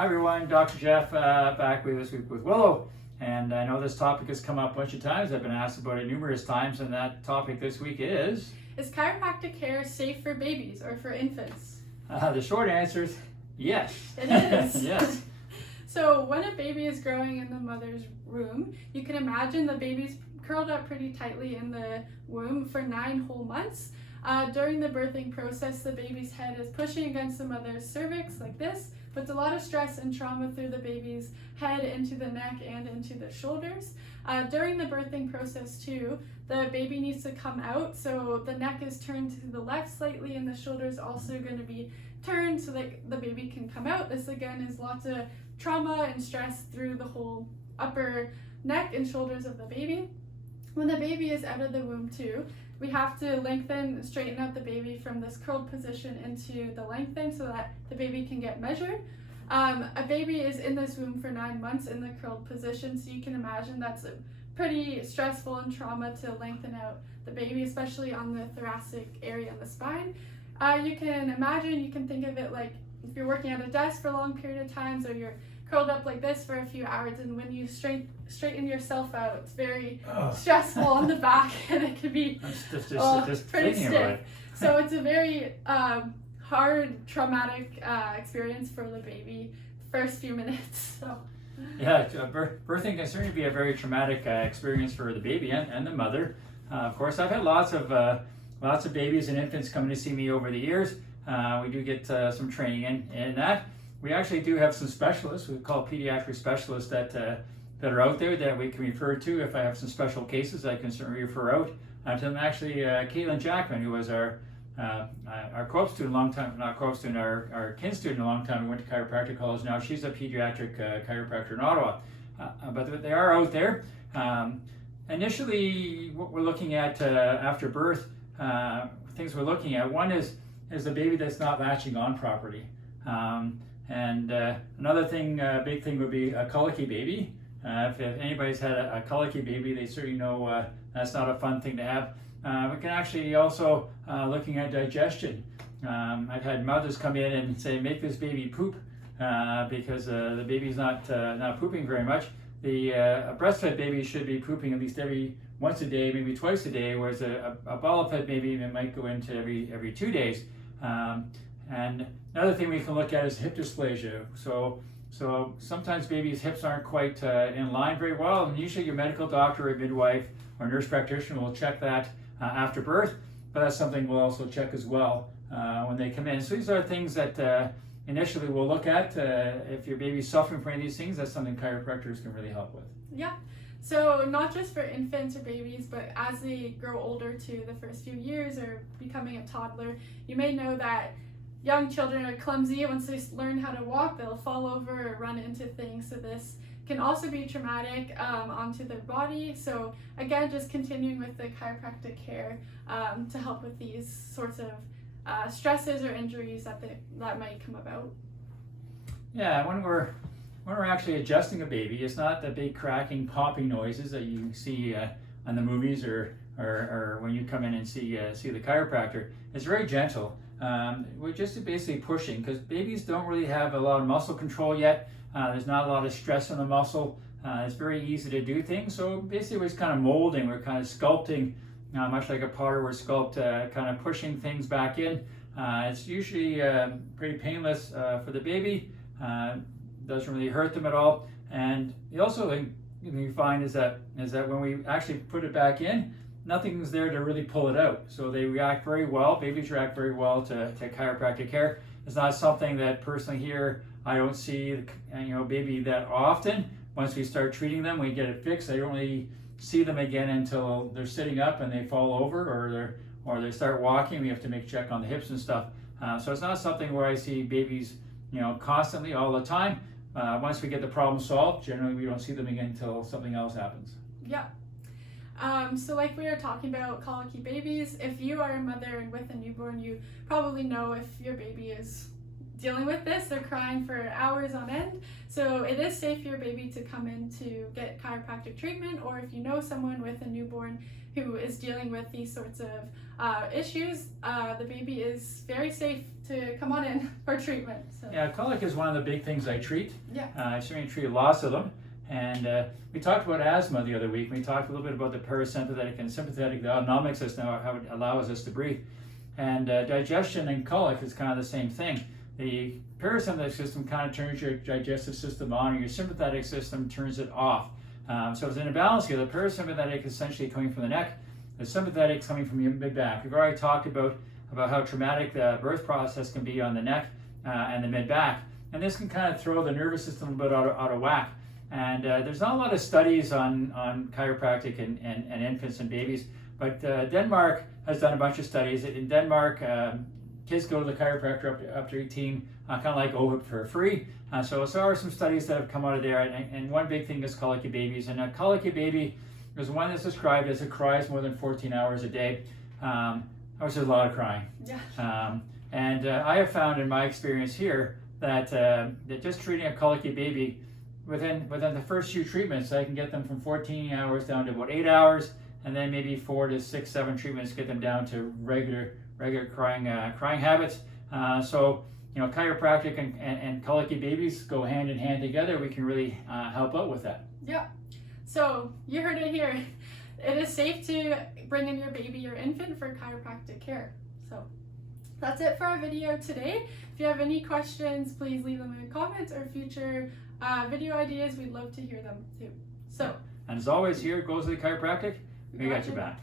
Hi everyone, Dr. Jeff back with this week with Willow. And I know this topic has come up a bunch of times. I've been asked about it numerous times, and that topic this week is chiropractic care safe for babies or for infants? the short answer is yes. It is. Yes. So when a baby is growing in the mother's womb, you can imagine the baby's curled up pretty tightly in the womb for 9 whole months. During the birthing process, the baby's head is pushing against the mother's cervix like this, puts a lot of stress and trauma through the baby's head into the neck and into the shoulders. During the birthing process too, the baby needs to come out, so the neck is turned to the left slightly and the shoulders also going to be turned so that the baby can come out. This again is lots of trauma and stress through the whole upper neck and shoulders of the baby. When the baby is out of the womb too, we have to lengthen and straighten out the baby from this curled position into the lengthen so that the baby can get measured. A baby is in this womb for 9 months in the curled position, so you can imagine that's pretty stressful and trauma to lengthen out the baby, especially on the thoracic area and the spine. You can think of it like if you're working at a desk for a long period of time, or you're curled up like this for a few hours, and when you straighten yourself out, it's very stressful on the back, and it can be just pretty thinking stiff. about it. So it's a very hard, traumatic experience for the baby first few minutes. So. Yeah, birthing can certainly be a very traumatic experience for the baby and the mother. Of course, I've had lots of babies and infants coming to see me over the years. We do get some training in that. We actually do have some specialists, we call pediatric specialists, that are out there that we can refer to. If I have some special cases, I can certainly refer out to them. Actually, Caitlin Jackman, who was our co-op student a long time, not co-op student, our kin student a long time, we went to chiropractic college. Now she's a pediatric chiropractor in Ottawa. But they are out there. Initially, what we're looking at after birth, things we're looking at, one is a baby that's not latching on properly. And another thing, big thing would be a colicky baby. If anybody's had a colicky baby, they certainly know that's not a fun thing to have. We can actually also looking at digestion. I've had mothers come in and say, make this baby poop because the baby's not pooping very much. A breastfed baby should be pooping at least once a day, maybe twice a day, whereas a bottle-fed baby might go into every 2 days. And another thing we can look at is hip dysplasia. So sometimes babies' hips aren't quite in line very well, and usually your medical doctor or midwife or nurse practitioner will check that after birth, but that's something we'll also check as well when they come in. So these are things that initially we'll look at. If your baby's suffering from any of these things, that's something chiropractors can really help with. Yeah. So not just for infants or babies, but as they grow older too, the first few years or becoming a toddler, you may know that young children are clumsy. Once they learn how to walk, they'll fall over or run into things. So this can also be traumatic onto their body. So again, just continuing with the chiropractic care to help with these sorts of stresses or injuries that might come about. Yeah, when we're actually adjusting a baby, it's not the big cracking, popping noises that you see on the movies or when you come in and see the chiropractor. It's very gentle. We're just basically pushing because babies don't really have a lot of muscle control yet. There's not a lot of stress on the muscle. It's very easy to do things. So basically we're just kind of molding, we're kind of sculpting, much like a potter, we're kind of pushing things back in. It's usually pretty painless for the baby. Doesn't really hurt them at all. And the also thing you find is that when we actually put it back in, nothing's there to really pull it out. So they react very well. Babies react very well to chiropractic care. It's not something that personally here I don't see baby that often. Once we start treating them, we get it fixed. I don't really see them again until they're sitting up and they fall over or they start walking. We have to make check on the hips and stuff. So it's not something where I see babies constantly all the time. Once we get the problem solved, generally we don't see them again until something else happens. Yeah. So like we were talking about colicky babies, if you are a mother and with a newborn, you probably know if your baby is dealing with this. They're crying for hours on end. So it is safe for your baby to come in to get chiropractic treatment, or if you know someone with a newborn who is dealing with these sorts of issues, the baby is very safe to come on in for treatment. So. Yeah, colic is one of the big things I treat. Yeah. I certainly treat lots of them. And we talked about asthma the other week. We talked a little bit about the parasympathetic and sympathetic, the autonomic system, how it allows us to breathe. And digestion and colic is kind of the same thing. The parasympathetic system kind of turns your digestive system on, and your sympathetic system turns it off. So there's an imbalance here. The parasympathetic is essentially coming from the neck. The sympathetic is coming from your mid-back. We've already talked about how traumatic the birth process can be on the neck and the mid-back. And this can kind of throw the nervous system a bit out of whack. And there's not a lot of studies on chiropractic and infants and babies, but Denmark has done a bunch of studies. In Denmark, kids go to the chiropractor up to 18, kind of like OHIP for free. So there are some studies that have come out of there, and one big thing is colicky babies. And a colicky baby is one that's described as it cries more than 14 hours a day, which is a lot of crying. Yeah. And I have found in my experience here that just treating a colicky baby, within the first few treatments, I can get them from 14 hours down to about 8 hours, and then maybe 4 to 6, 7 treatments get them down to regular crying habits. So chiropractic and colicky babies go hand in hand together. We can really help out with that. Yeah. So you heard it here. It is safe to bring in your baby, your infant, for chiropractic care. So that's it for our video today. If you have any questions, please leave them in the comments, or future video ideas. We'd love to hear them too. So, and as always, here goes the chiropractic. We got your back.